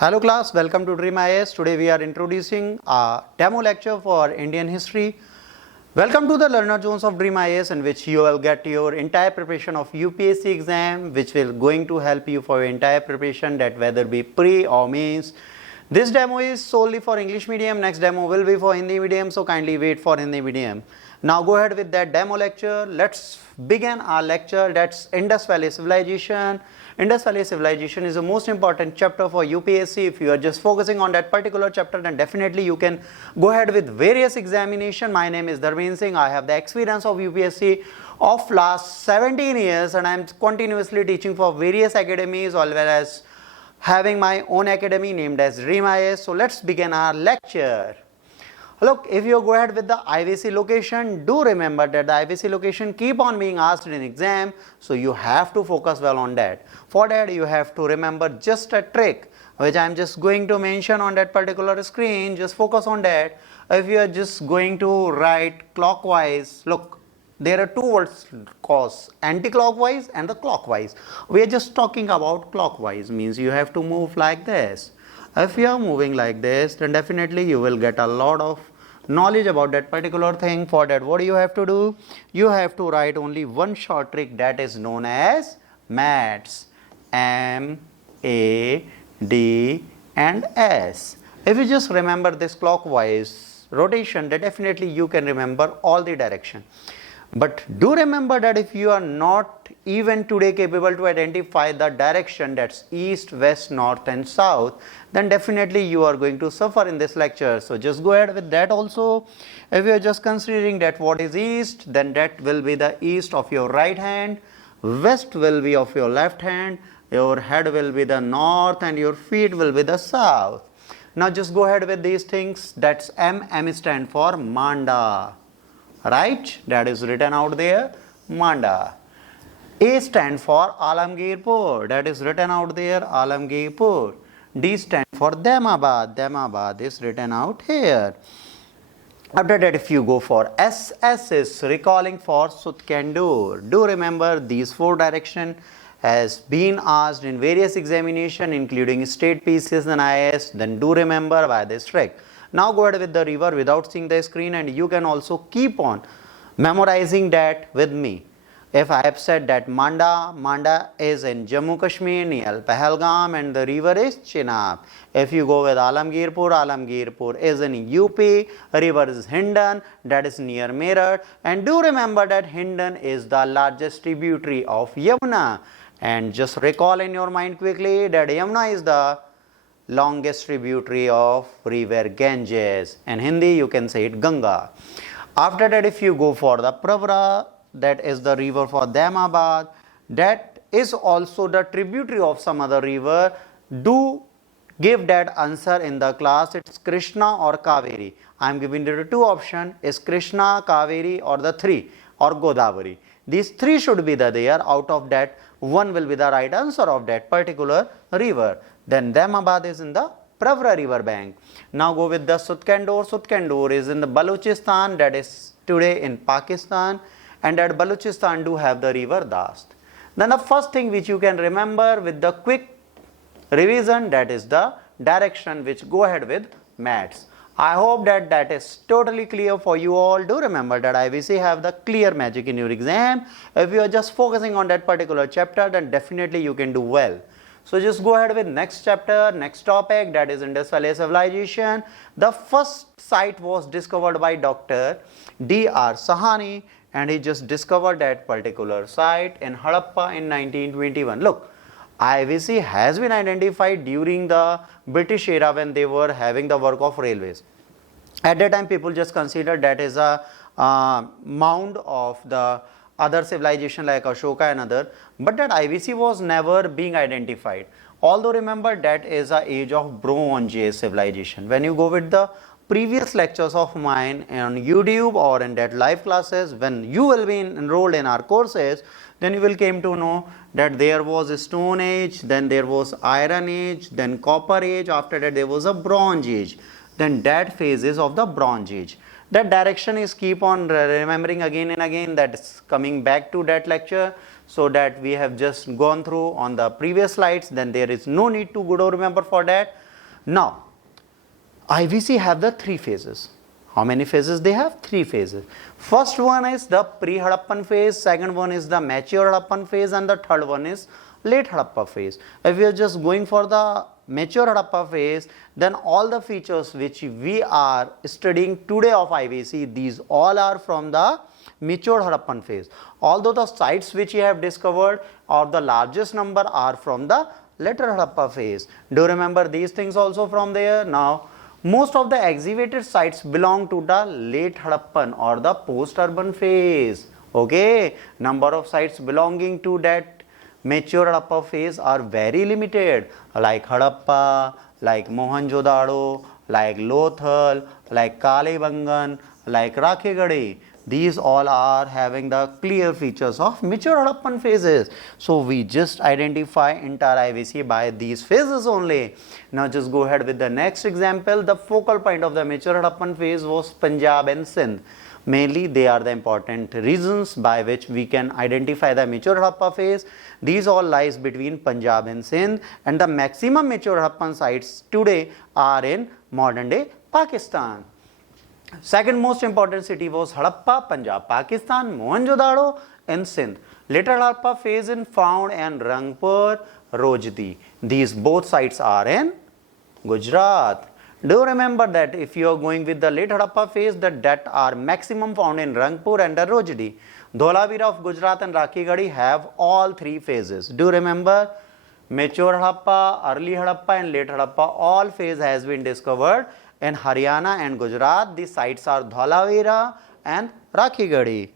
Hello class, welcome to Dream IAS. Today we are introducing a demo lecture for Indian history. Welcome to the learner zones of Dream IAS, in which you will get your entire preparation of UPSC exam, which will going to help you for your entire preparation, that whether be pre or mains. This demo is solely for English medium. Next demo will be for Hindi medium, so kindly wait for Hindi medium. Now go ahead with that demo lecture. Let's begin our lecture. That's Indus Valley Civilization. Indus Valley Civilization is the most important chapter for UPSC. If you are just focusing on that particular chapter, then definitely you can go ahead with various examination. My name is Dharmendra Singh. I have the experience of UPSC of last 17 years, and I am continuously teaching for various academies, as well as having my own academy named as Dream IAS. So let's begin our lecture. Look, if you go ahead with the IVC location, do remember that the IVC location keep on being asked in exam, so you have to focus well on that. For that, you have to remember just a trick, which I am just going to mention on that particular screen. Just focus on that. If you are just going to write clockwise, look, there are two words cause, anti-clockwise and the clockwise. We are just talking about clockwise, means you have to move like this. If you are moving like this, then definitely you will get a lot of knowledge about that particular thing. For that, what do you have to do? You have to write only one short trick, that is known as MADS. M, A, D and S. If you just remember this clockwise rotation, then definitely you can remember all the direction. But do remember that if you are not even today capable to identify the direction, that's east, west, north and south, then definitely you are going to suffer in this lecture. So just go ahead with that also. If you are just considering that what is east, then that will be the east of your right hand, west will be of your left hand, your head will be the north and your feet will be the south. Now just go ahead with these things. That's M. M stand for Manda. Right, that is written out there, Manda. A stand for Alamgirpur, that is written out there, Alamgirpur. D stand for Damabad, Damabad is written out here. After that, if you go for S, S is recalling for Sutkendur. Do remember these four directions has been asked in various examinations, including state PCS and IAS. Then do remember by this trick. Now go ahead with the river without seeing the screen, and you can also keep on memorizing that with me. If I have said that Manda is in Jammu Kashmir near Pahalgam and the river is Chenab. If you go with Alamgirpur is in UP, river is Hindon, that is near Meerut. And do remember that Hindon is the largest tributary of Yamuna. And just recall in your mind quickly that Yamuna is the longest tributary of river Ganges. In Hindi you can say it Ganga. After that, if you go for the Pravara, that is the river for Damabad, that is also the tributary of some other river. Do give that answer in the class. It's Krishna or Kaveri. I am giving you the two options, is Krishna, Kaveri or the three, or Godavari. These three should be there. Out of that, one will be the right answer of that particular river. Then Damabad is in the Pravara river bank. Now go with the Sutkendur. Sutkendur is in the Balochistan, that is today in Pakistan, and that Balochistan do have the river Dast. Then the first thing which you can remember with the quick revision, that is the direction, which go ahead with MATS. I hope that that is totally clear for you all. Do remember that IVC have the clear magic in your exam. If you are just focusing on that particular chapter, then definitely you can do well. So just go ahead with next chapter, next topic, that is Indus Valley Civilization. The first site was discovered by Dr. D.R. Sahani, and he just discovered that particular site in Harappa in 1921. Look, IVC has been identified during the British era when they were having the work of railways. At that time, people just considered that is a mound of the other civilization like Ashoka and other, but that IVC was never being identified. Although remember that is a age of Bronze Age civilization. When you go with the previous lectures of mine on YouTube or in that live classes, when you will be enrolled in our courses, then you will came to know that there was a Stone Age, then there was Iron Age, then Copper Age, after that there was a Bronze Age. Then that phases of the Bronze Age. That direction is keep on remembering again and again, that's coming back to that lecture. so that we have just gone through on the previous slides, then there is no need to go to remember for that. Now, IVC have the 3 phases. How many phases they have? 3 phases. First one is the pre-Harappan phase, second one is the mature Harappan phase, and the third one is late Harappa phase. If we are just going for the mature Harappa phase, then all the features which we are studying today of IVC, these all are from the mature Harappan phase. Although the sites which we have discovered, or the largest number, are from the later Harappa phase. Do you remember these things also from there? Now, most of the excavated sites belong to the late Harappan or the post-urban phase. Okay, number of sites belonging to that mature Harappa phase are very limited, like Harappa, like Mohenjo-daro, like Lothal, like Kalibangan, like Rakhegadi. These all are having the clear features of mature Harappan phases. So we just identify entire IVC by these phases only. Now just go ahead with the next example. The focal point of the mature Harappan phase was Punjab and Sindh. Mainly they are the important regions by which we can identify the mature Harappa phase. These all lies between Punjab and Sindh, and the maximum mature Harappan sites today are in modern day Pakistan. Second most important city was Harappa, Punjab, Pakistan, Mohenjo-daro and Sindh. Later Harappa phase is found in Rangpur, Rojdi. These both sites are in Gujarat. Do you remember that if you are going with the late Harappa phase, that are maximum found in Rangpur and Rojdi. Dholavira of Gujarat and Rakhegadi have all 3 phases. Do you remember? Mature Harappa, early Harappa and late Harappa, all phase has been discovered in Haryana and Gujarat. The sites are Dholavira and Rakhegadi.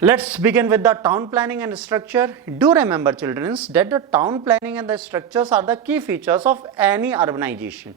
Let's begin with the town planning and structure. Do remember, children, that the town planning and the structures are the key features of any urbanization.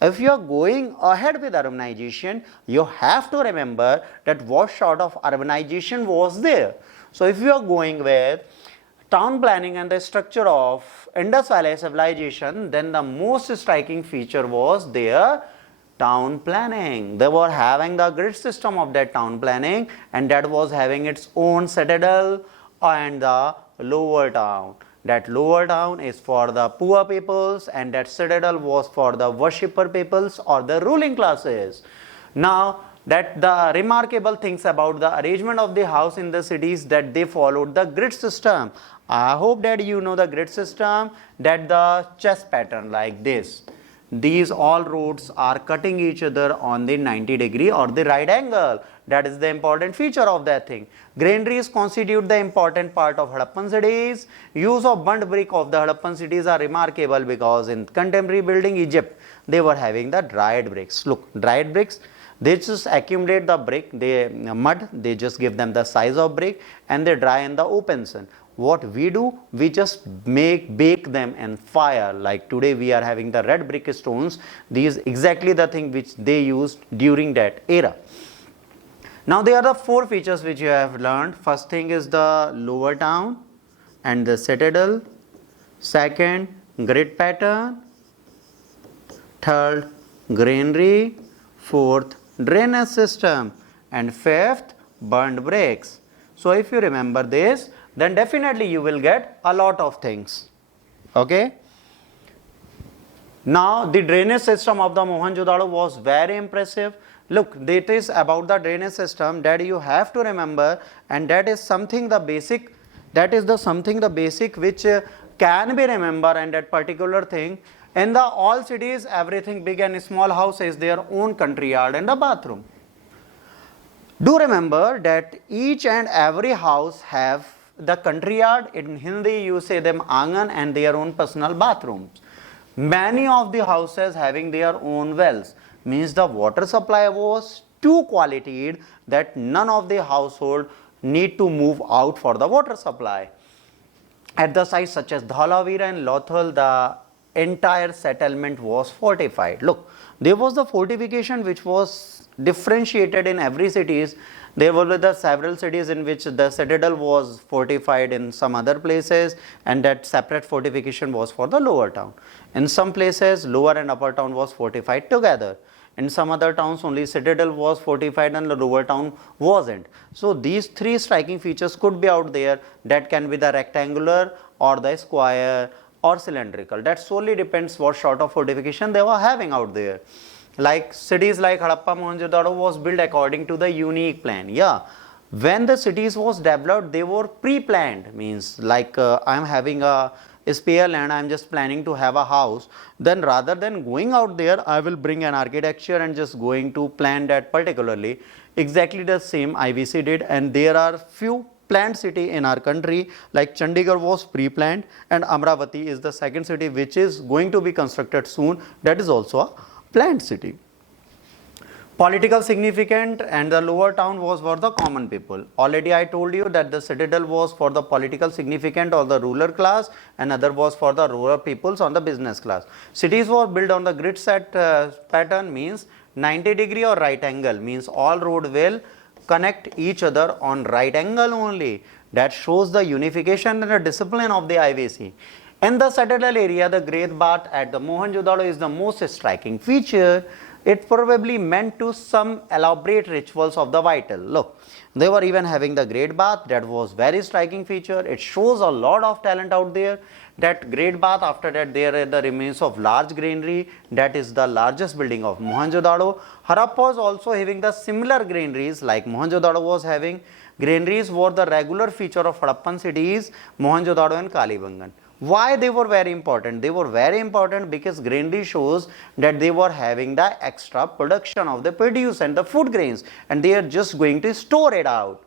If you are going ahead with urbanization, you have to remember that what sort of urbanization was there. So if you are going with town planning and the structure of Indus Valley Civilization, then the most striking feature was their town planning. They were having the grid system of that town planning, and that was having its own citadel and the lower town. That lower town is for the poor peoples, and that citadel was for the worshipper peoples or the ruling classes. Now, that the remarkable things about the arrangement of the house in the cities, that they followed the grid system. I hope that you know the grid system, that the chess pattern like this. These all roads are cutting each other on the 90-degree or the right angle. That is the important feature of that thing. Granaries constitute the important part of Harappan cities. Use of burnt brick of the Harappan cities are remarkable because in contemporary building Egypt, they were having the dried bricks. Look, dried bricks, they just accumulate the brick, mud, they just give them the size of brick and they dry in the open sun. What we do, we just bake them in fire. Like today we are having the red brick stones. These exactly the thing which they used during that era. Now there are the 4 features which you have learned. First thing is the lower town and the citadel. Second, grid pattern. Third, granary. Fourth, drainage system. And fifth, burnt bricks. So if you remember this, then definitely you will get a lot of things. Okay. Now the drainage system of the Mohenjo-daro was very impressive. Look, that is about the drainage system that you have to remember, and that is something the basic, which can be remembered, and that particular thing. In the all cities, everything big and small house is their own country yard and the bathroom. Do remember that each and every house have the country yard. In Hindi you say them angan, and their own personal bathrooms. Many of the houses having their own wells, means the water supply was too qualitated that none of the household need to move out for the water supply. At the sites such as Dholavira and Lothal, the entire settlement was fortified. Look, there was the fortification which was differentiated in every cities. There were the several cities in which the citadel was fortified in some other places, and that separate fortification was for the lower town. In some places, lower and upper town was fortified together. In some other towns, only citadel was fortified and the lower town wasn't. So these 3 striking features could be out there. That can be the rectangular or the square or cylindrical. That solely depends what sort of fortification they were having out there. Like cities like Harappa, Mohenjo-daro was built according to the unique plan. Yeah, when the cities was developed, they were pre-planned. Means like I am having a spare land, I am just planning to have a house. Then rather than going out there, I will bring an architecture and just going to plan that particularly. Exactly the same IVC did, and there are few planned city in our country, like Chandigarh was pre-planned, and Amravati is the second city which is going to be constructed soon. That is also a planned city. Political significant, and the lower town was for the common people. Already I told you that the citadel was for the political significant or the ruler class, and other was for the rural peoples on the business class. Cities were built on the grid set pattern, means 90-degree or right angle, means all road will connect each other on right angle only. That shows the unification and the discipline of the IVC. In the citadel area, the great bath at the Mohenjo-daro is the most striking feature. It probably meant to some elaborate rituals of the vital. Look, they were even having the great bath. That was very striking feature. It shows a lot of talent out there. That great bath, after that there are the remains of large granary. That is the largest building of Mohenjo-daro. Harappa was also having the similar granaries like Mohenjo-daro was having. Granaries were the regular feature of Harappan cities, Mohenjo-daro and Kalibangan. Why they were very important? They were very important because granary shows that they were having the extra production of the produce and the food grains, and they are just going to store it out.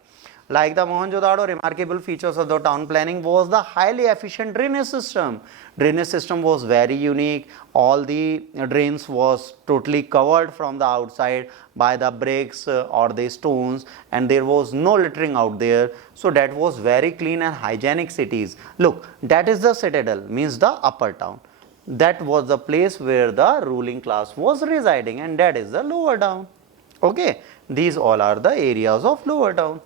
Like the Mohenjo-daro, remarkable features of the town planning was the highly efficient drainage system. Drainage system was very unique. All the drains was totally covered from the outside by the bricks or the stones, and there was no littering out there. So that was very clean and hygienic cities. Look, that is the citadel, means the upper town. That was the place where the ruling class was residing, and that is the lower town. Okay, these all are the areas of lower town.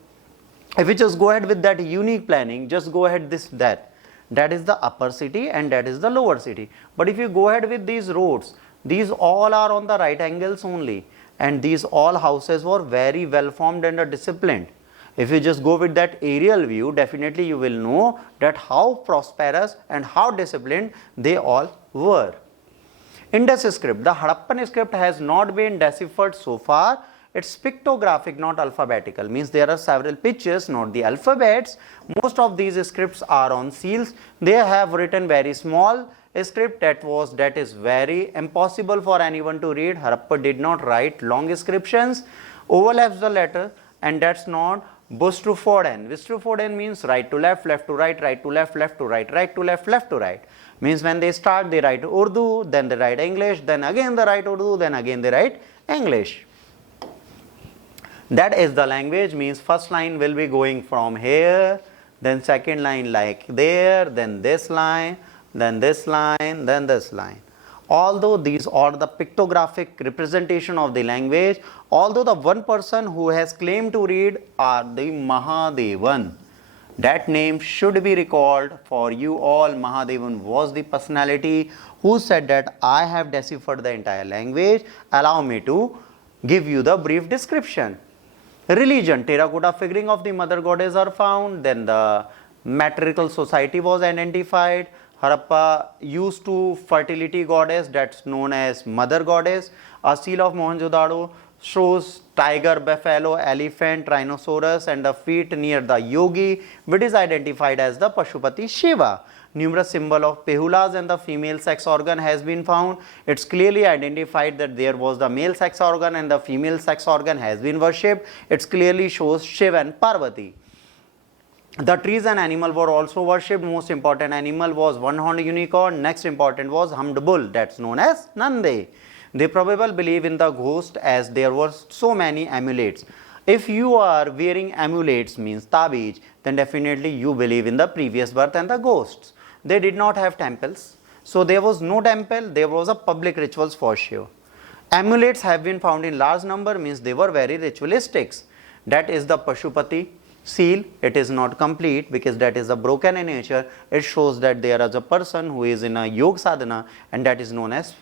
If we just go ahead with that unique planning, just go ahead that is the upper city and that is the lower city. But if you go ahead with these roads, these all are on the right angles only, and these all houses were very well formed and disciplined. If you just go with that aerial view, definitely you will know that how prosperous and how disciplined they all were. Indus script, the Harappan script has not been deciphered so far. It's pictographic, not alphabetical, means there are several pictures, not the alphabets. Most of these scripts are on seals. They have written very small script that is very impossible for anyone to read. Harappa did not write long inscriptions, overlaps the letter, and that's not Bustuforden. Bustuforden means right to left, left to right, right to left, left to right, right to left, left to right. Means when they start, they write Urdu, then they write English, then again they write Urdu, then again they write English. That is the language, means first line will be going from here, then second line like there, then this line, then this line, then this line. Although these are the pictographic representation of the language, although the one person who has claimed to read are the Mahadevan. That name should be recalled for you all. Mahadevan was the personality who said that I have deciphered the entire language. Allow me to give you the brief description. Religion, terracotta figuring of the mother goddess are found. Then the matriarchal society was identified. Harappa used to fertility goddess, that's known as mother goddess. A seal of Mohenjo-daro shows tiger, buffalo, elephant, rhinoceros and the feet near the yogi, which is identified as the Pashupati Shiva. Numerous symbol of pehulas and the female sex organ has been found. It's clearly identified that there was the male sex organ and the female sex organ has been worshipped. It clearly shows Shiva and Parvati. The trees and animal were also worshipped. Most important animal was one-horned unicorn. Next important was hummed bull, that's known as Nande. They probably believe in the ghost as there were so many amulets. If you are wearing amulets, means tabiz, then definitely you believe in the previous birth and the ghosts. They did not have temples, so there was no temple, there was a public rituals for sure. Amulets have been found in large number, means they were very ritualistic. That is the Pashupati seal. It is not complete because that is a broken in nature. It shows that there is a person who is in a yoga sadhana, and that is known as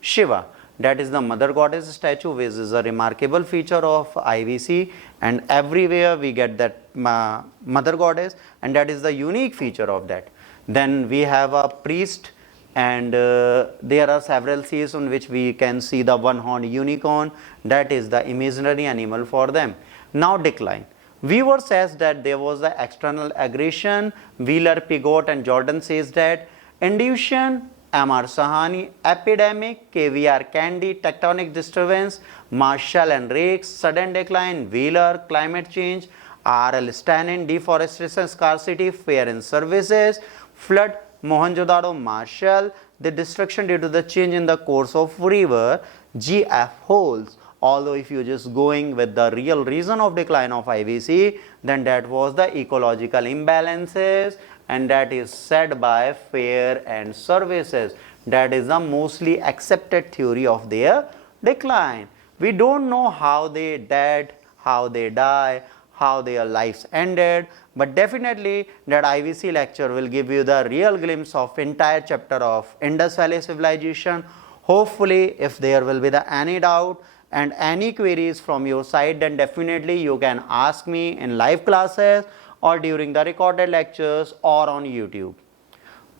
Shiva. That is the mother goddess statue, which is a remarkable feature of IVC, and everywhere we get that mother goddess, and that is the unique feature of that. Then we have a priest, and there are several seas on which we can see the one-horned unicorn, that is the imaginary animal for them. Now decline. Weaver says that there was the external aggression. Wheeler, Pigot and Jordan says that induction, M.R. Sahani, epidemic, KVR Candy, tectonic disturbance, Marshall and Rakes, sudden decline, Wheeler, climate change, R.L. Stannin, deforestation, scarcity, fear in services, flood, Mohenjo-daro, Marshall, the destruction due to the change in the course of river, G.F. Holes. Although if you just going with the real reason of decline of IVC, then that was the ecological imbalances, and that is said by fare and services. That is the mostly accepted theory of their decline. We don't know how they died, how they die, how their lives ended, but definitely that IVC lecture will give you the real glimpse of entire chapter of Indus Valley Civilization. Hopefully, if there will be any doubt and any queries from your side, then definitely you can ask me in live classes or during the recorded lectures or on YouTube.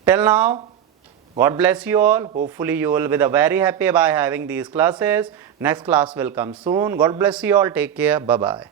Till now, God bless you all. Hopefully you will be very happy by having these classes. Next class will come soon. God bless you all. Take care. Bye-bye.